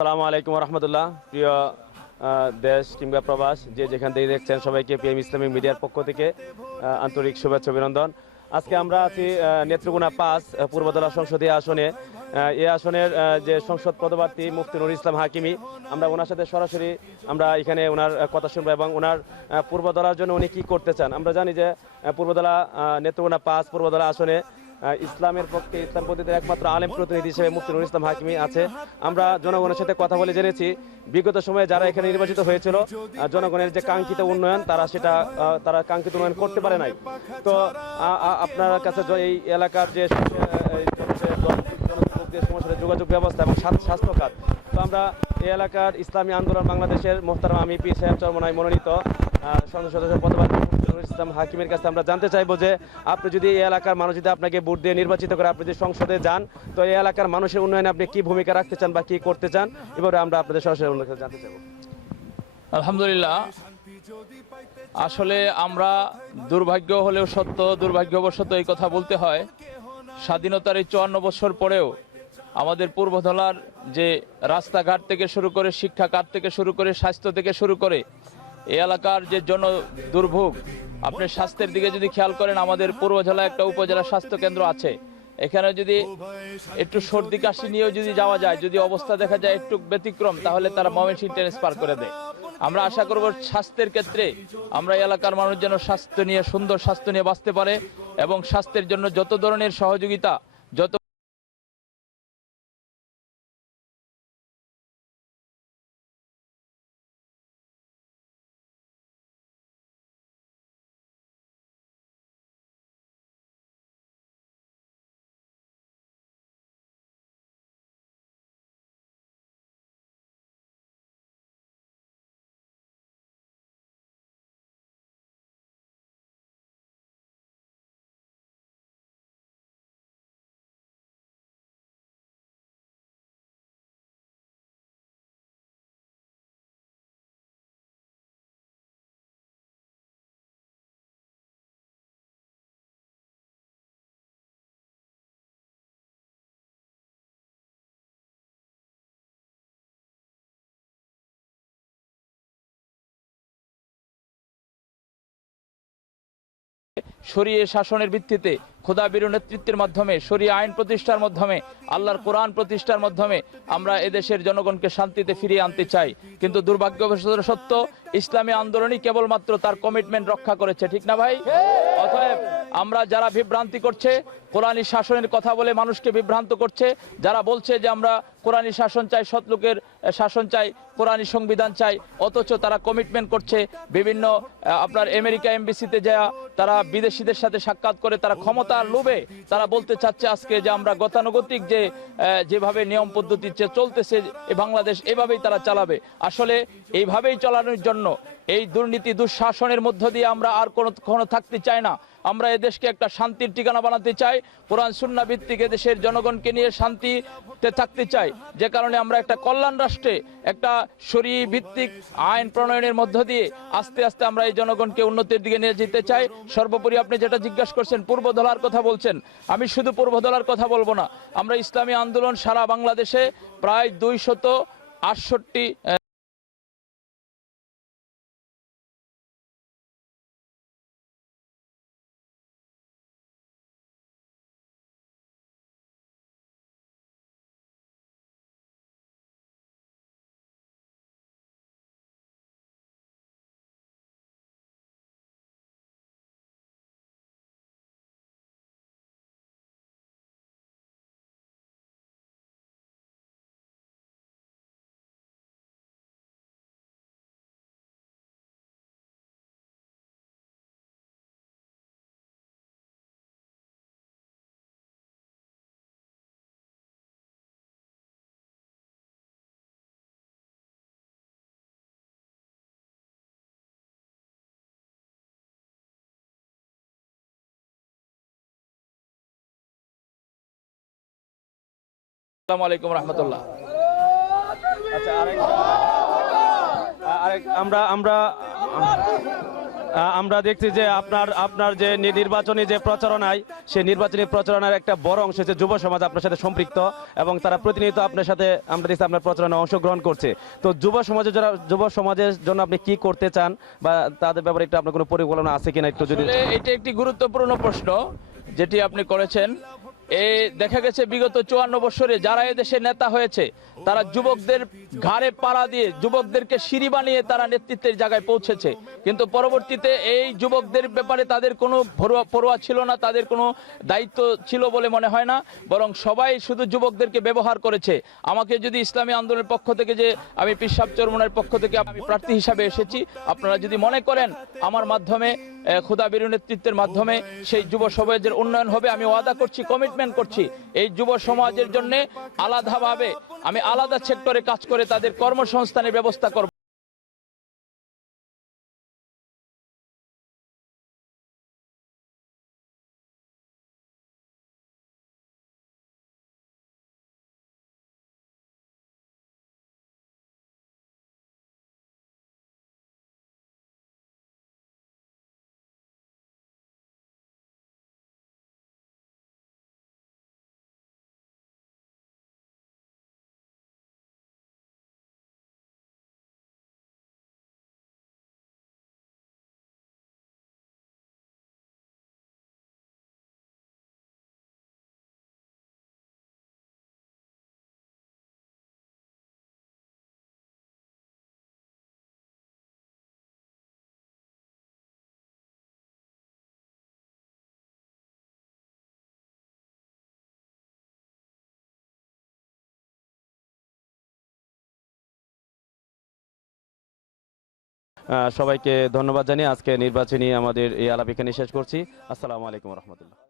আসসালামু আলাইকুম রহমতুল্লাহ। প্রিয় দেশ কিংবা প্রবাস যে যেখান থেকে দেখছেন সবাইকে পিএম ইসলামিক মিডিয়ার পক্ষ থেকে আন্তরিক শুভেচ্ছা অভিনন্দন। আজকে আমরা আছি নেত্রকোনা পাঁচ আহ, পূর্বতলা সংসদীয় আসনে। এ আসনের যে সংসদ পদপ্রার্থী মুফতি নুর ইসলাম হাকিমি আমরা ওনার সাথে সরাসরি আমরা এখানে ওনার কথা শুনব এবং ওনার পূর্বদলার জন্য উনি কি করতে চান। আমরা জানি যে পূর্বদলা নেত্রকোনা পাঁচ পূর্বদলা আসনে ইসলামের পক্ষে ইসলাম পদ্ধতির একমাত্র আলেম প্রতিনিধি হিসেবে মুফতি নুরুল ইসলাম হাকিমি আছে। আমরা জনগণের সাথে কথা বলে জেনেছি, বিগত সময়ে যারা এখানে নির্বাচিত হয়েছিল জনগণের যে কাঙ্ক্ষিত উন্নয়ন, তারা সেটা তারা কাঙ্ক্ষিত উন্নয়ন করতে পারে নাই। তো আপনার কাছে এই এলাকার যে যোগাযোগ ব্যবস্থা এবং স্বাস্থ্য খাত তো আমরা এই এলাকার ইসলামী আন্দোলন বাংলাদেশের মোহতারাম আমি পি সাহেব চরমনায় মনোনীত সংসদ সদস্য পদপ্রার্থী ইসলাম হাকিমের কাছে আমরা জানতে চাইব যে আপনি যদি এই এলাকার মানুষ যদি আপনাকে ভোট দিয়ে নির্বাচিত করে আপনি যদি সংসদে যান, তো এই এলাকার মানুষের উন্নয়নে আপনি কি ভূমিকা রাখতে চান বা কি করতে চান? এবারে আমরা আপনাদের সরাসরি জানতে চাইব। আলহামদুলিল্লাহ, আসলে আমরা দুর্ভাগ্য হলেও সত্য, দুর্ভাগ্যবশত এই কথা বলতে হয়, স্বাধীনতার এই চুয়ান্ন বছর পরেও আমাদের পূর্বধলার যে রাস্তাঘাট থেকে শুরু করে শিক্ষা কাট থেকে শুরু করে স্বাস্থ্য থেকে শুরু করে এই এলাকার যে জন দুর্ভোগ আপনি স্বাস্থ্যের দিকে যদি খেয়াল করেন, আমাদের পূর্বজেলা একটা উপজেলা স্বাস্থ্য কেন্দ্র আছে। এখানে যদি একটু সর্দি কাশি নিয়েও যদি যাওয়া যায়, যদি অবস্থা দেখা যায় একটু ব্যতিক্রম, তাহলে তারা ময়মনসিং পার করে দেয়। আমরা আশা করব স্বাস্থ্যের ক্ষেত্রে আমরা এলাকার মানুষ যেন স্বাস্থ্য নিয়ে, সুন্দর স্বাস্থ্য নিয়ে বাঁচতে পারে এবং স্বাস্থ্যের জন্য যত ধরনের সহযোগিতা, যত শরীয় শাসনের ভিত্তিতে খোদাবির নেতৃত্বের মাধ্যমে শরীয় আইন প্রতিষ্ঠার মাধ্যমে আল্লাহর কোরআন প্রতিষ্ঠার মাধ্যমে আমরা এদেশের জনগণকে শান্তিতে ফিরিয়ে আনতে চাই। কিন্তু দুর্ভাগ্যবশত সত্য ইসলামী আন্দোলনই কেবলমাত্র তার কমিটমেন্ট রক্ষা করেছে ঠিক না ভাই? অতএব আমরা যারা বিভ্রান্তি করছে, কোরআনী শাসনের কথা বলে মানুষকে বিভ্রান্ত করছে, যারা বলছে যে আমরা কোরআনী শাসন চাই, সৎলোকের শাসন চাই, কোরআনী সংবিধান চাই, অথচ তারা কমিটমেন্ট করছে, বিভিন্ন আপনার আমেরিকা এমবিসিতে যা তারা বিদেশিদের সাথে সাক্ষাৎ করে তারা ক্ষমতার লোভে তারা বলতে চাচ্ছে আজকে যে আমরা গতানুগতিক যে যেভাবে নিয়ম পদ্ধতি চলতেছে বাংলাদেশ এভাবেই তারা চালাবে। আসলে এইভাবেই চালানোর জন্য এই দুর্নীতি, দুঃশাসনের মধ্য দিয়ে আমরা আর কোনো কখনো থাকতে চাই না। আমরা এদেশকে একটা শান্তির ঠিকানা বানাতে চাই, কোরআন সুন্না ভিত্তিক দেশের জনগণকে নিয়ে শান্তিতে থাকতে চাই। যে কারণে আমরা একটা কল্যাণ রাষ্ট্রে, একটা শরী ভিত্তিক আইন প্রণয়নের মধ্য দিয়ে আস্তে আস্তে আমরা এই জনগণকে উন্নতির দিকে নিয়ে যেতে চাই। সর্বোপরি আপনি যেটা জিজ্ঞাসা করছেন পূর্বধলার কথা বলছেন। আমি শুধু পূর্বধলার কথা বলব না। আমরা ইসলামী আন্দোলন সারা বাংলাদেশে প্রায় দুইশত আটষট্টি আসসালামু আলাইকুম রহমতুল্লাহ। আচ্ছা আমরা আমরা আমরা দেখছি যে আপনার আপনার যে নির্বাচনী যে প্রচারণায় সেই নির্বাচনী প্রচারণার একটা বড় অংশ হচ্ছে যুব সমাজ আপনার সাথে সম্পৃক্ত এবং তারা প্রতিনিয়ত আপনার সাথে আমরা দেখছি আপনার প্রচারণায় অংশগ্রহণ করছে। তো যুব সমাজের যারা যুব সমাজের জন্য আপনি কি করতে চান বা তাদের ব্যাপারে একটু আপনার কোনো পরিকল্পনা আছে কিনা একটু যদি এটা একটি গুরুত্বপূর্ণ প্রশ্ন, যেটি আপনি করেছেন। এ, দেখা গেছে বিগত চুয়ান্ন বছরে যারা এদেশে নেতা হয়েছে, তারা যুবকদের ঘাড়ে পাড়া দিয়ে যুবকদেরকে সিঁড়ি বানিয়ে তারা নেতৃত্বের জায়গায় পৌঁছেছে। কিন্তু পরবর্তীতে এই যুবকদের ব্যাপারে তাদের কোনো ভরোয়া পড়ুয়া ছিল না, তাদের কোনো দায়িত্ব ছিল বলে মনে হয় না, বরং সবাই শুধু যুবকদেরকে ব্যবহার করেছে। আমাকে যদি ইসলামী আন্দোলনের পক্ষ থেকে যে আমি পিসাব চরমনের পক্ষ থেকে আমি প্রার্থী হিসাবে এসেছি, আপনারা যদি মনে করেন আমার মাধ্যমে খুদা নেতৃত্বের মাধ্যমে সেই যুব সমাজের উন্নয়ন হবে, আমি ওয়াদা করছি, কমিটমেন্ট করছি। এই যুব সমাজের জন্য আলাদাভাবে আমি আলাদা সেক্টরে কাজ করে তাদের কর্মসংস্থানের ব্যবস্থা করব। সবাইকে ধন্যবাদ জানিয়ে আজকে নির্বাচনী আমাদের এই আলাপ এখানে শেষ করছি। আসসালামু আলাইকুম রহমতুল্লাহ।